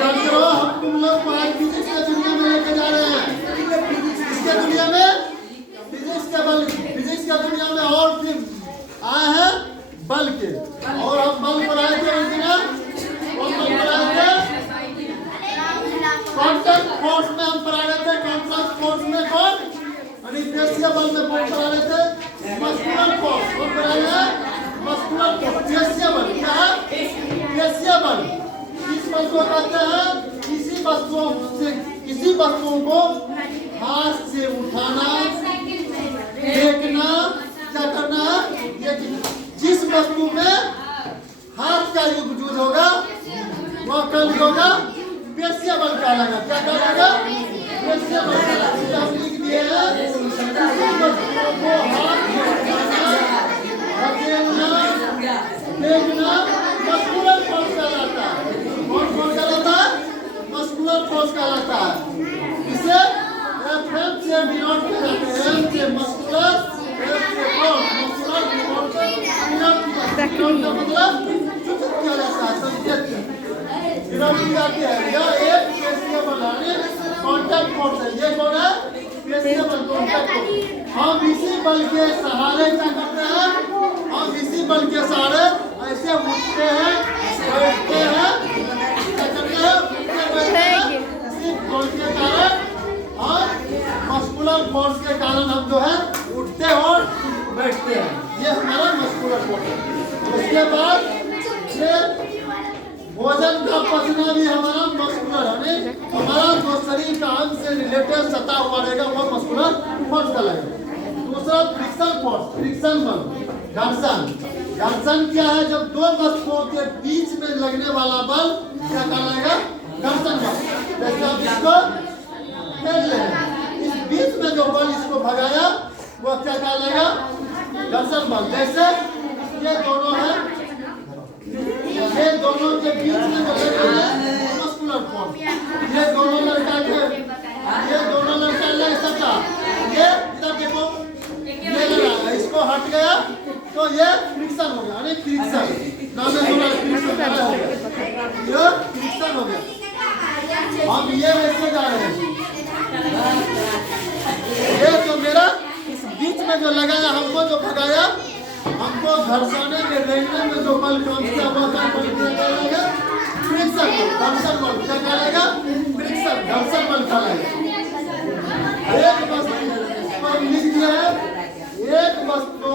याद करो, हम तुम लोग को आज फिजिक्स के दुनिया में लेके जा रहे हैं। इसके दुनिया में फिजिक्स के दुनिया में और फिर आए हैं बल के, और हम बल पर आए थे उस दिन। कौन बल पर आए थे? कॉन्टैक्ट फोर्स में हम पर आ रहे थे। कॉन्टैक्ट फोर्स में कौन? पेशीय बल में कौन पर आ रहे थे? Muscular force. कौन पर आ रहे हैं? Muscular force. पेशीय बल क्या है? पेशीय बल। किस बल को कहते हैं? किसी वस्तुओं को हाथ से उठाना, फेंकना, क्या करना है? ये जिस वस्तु में हाथ का यूज होगा वह कल होगा पेशीय बल कहलाएगा। क्या कहलाएगा? पेशीय बल कहलाएगा। हम लिख दिए हैं वस्तुओं को हाथ से उठाना, धकेलना, फेंकना मस्कुलर फोर्स कहलाता है। कौन कहलाता है? मस्कुलर फोर्स कहलाता है। इसे एम से डिनोट किया जाता है। एम से मस्कुलर, एम से फोर्स। मस्कुलर फोर्स का मतलब सूचित किया जाता है, संकेत डिनोट किया जाता है। यह एक पेशीय बल है, कॉन्टैक्ट फोर्स है। ये कौन है? पेशीय बल, कॉन्टैक्ट फोर्स। हम इसी बल के सहारे क्या करते हैं? हम इसी बल के सहारे ऐसे उठते हैं, बैठते हैं, क्या करते हैं? इसी बल के कारण और मस्कुलर फोर्स के कारण हम जो है उठते और बैठते हैं। ये हमारा मस्कुलर फोर्स है। उसके बाद भोजन का पचना भी हमारा मस्कुलर है। हमारा जो शरीर का अंग से रिलेटेड सता हुआ रहेगा वो मस्कुलर फोर्स का लगेगा। दूसरा फ्रिक्शन फोर्स, फ्रिक्शन बल, घर्षण। घर्षण क्या है? जब दो वस्तुओं के बीच में लगने वाला बल क्या कहलाएगा? घर्षण बल। जैसे आप इसको फेंक ले, इस बीच में जो बल इसको भगाया वो क्या कहलाएगा? घर्षण बल। जैसे ये दोनों है, ये दोनों के बीच में जो लगे हैं मस्कुलर फोर्स। ये दोनों लड़का लग सकता, ये इधर देखो, ये लगा, इसको हट गया तो ये फ्रिक्शन हो गया। अरे फ्रिक्शन नाम है, फ्रिक्शन हो गया, ये फ्रिक्शन हो गया। हम ये वैसे जा रहे हैं, ये तो मेरा इस बीच में जो लगाया, हमको जो भगाया, हमको घर्षण में रेंगने में जो बल काम किया वो क्या कहलाएगा? फ्रिक्शन बल, घर्षण बल। क्या कहलाएगा? फ्रिक्शन, घर्षण बल कहलाएगा। एक वस्तु पर लिख दिया है, एक वस्तु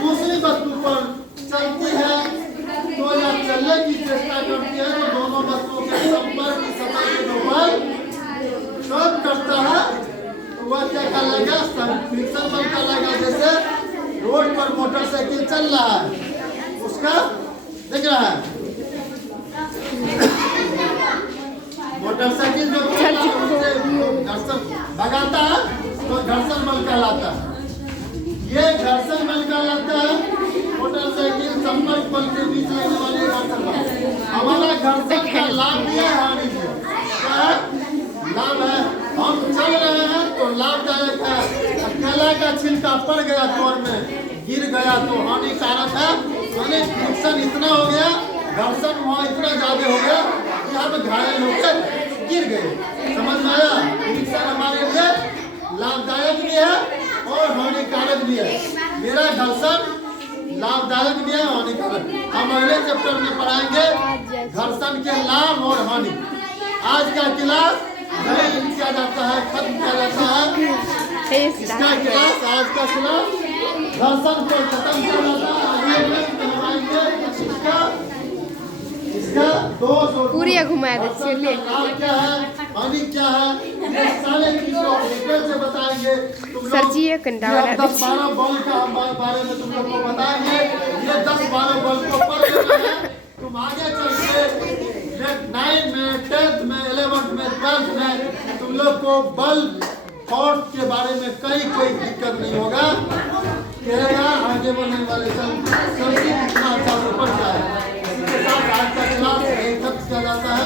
दूसरी वस्तु पर चलती है तो या चलने की चेष्टा करती है तो दोनों वस्तुओं के संपर्क की सतह के जो बल कब करता है तो वह क्या कहलाएगा? फ्रिक्शन बल कहलाएगा। जैसे रोड पर मोटरसाइकिल चल रहा है, उसका देख रहा है मोटरसाइकिल जो घर्षण भगाता है तो घर्षण बल कहलाता है। ये घर्षण बल कहलाता है। मोटरसाइकिल संपर्क बल के बीच लगने वाले घर्षण बल। हमारा घर्षण का लाभ भी है, हानि भी है। क्या है? लाभ है, हम चल रहे हैं तो लाभदायक है। केला का छिलका पड़ गया तौर में, गिर गया तो हानिकारक है। यानी फ्रिक्शन इतना हो गया, घर्षण वहाँ इतना ज्यादा हो गया कि हम घायल होकर गिर गए। समझ में आया? फ्रिक्शन हमारे लिए लाभदायक भी है और हानिकारक भी है। मेरा घर्षण लाभदायक भी है, हानिकारक। हम अगले चैप्टर में पढ़ाएंगे घर्षण के लाभ और हानि। आज का क्लास नहीं किया जाता है, खत्म किया जाता है। इसका क्लास, आज का क्लास घर्षण को खत्म किया जाता है। इसका दोष और पूरी घुमा दे, चलिए। लाभ क्या है, हानि क्या है, ये सारे चीजों को डिटेल से बताएंगे। सर जी ये कंडा वाला 10-12 बल का बारे में तुम लोग को बताएंगे। ये 10-12 बल को पढ़ लेना है। तुम आगे चल के 9 में, 10th में, 11th में, 12th में तुम लोग को बल फोर्स के बारे में कहीं कोई दिक्कत नहीं होगा। कहेगा आगे बढ़ने वाले सब कितना अच्छा से पढ़ जाए। इसके साथ आज का क्लास खत्म किया जाता है।